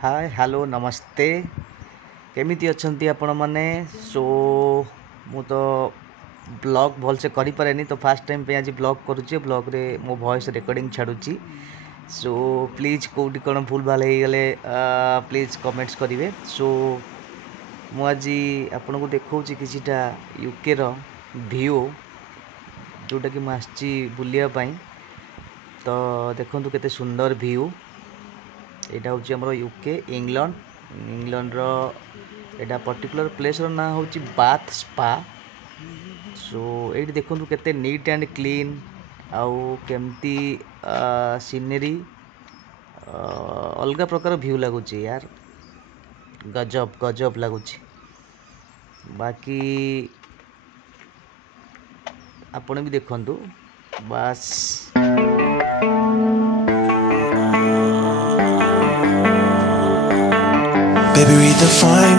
Hi hello नमस्ते केमिति अछंती आपण माने सो मु तो ब्लॉग भल से करि पारेनी तो फास्ट टाइम पे आज ब्लॉग करूची ब्लॉग रे मो वॉइस रिकॉर्डिंग छाडुची सो प्लीज कोडी कोन भूल भाल हे गले प्लीज कमेंट्स करिवे सो मु आज आपण को देखौची किछिटा यूके रो व्यू जोटा कि मु आछि बुलिया पई तो देखंतु केते सुंदर व्यू एटा हूँ आमर यूके इंग्लैंड रो एटा पर्टिकुलर प्लेस रो ना हूँ बाथ स्पा सो ये देखो केते नीट एंड क्लीन आउ केमती सीनरी अलग प्रकार व्यू लगुच यार गजब गजब लगुच बाकी आपण भी देखंतु बस Baby, read the fine print.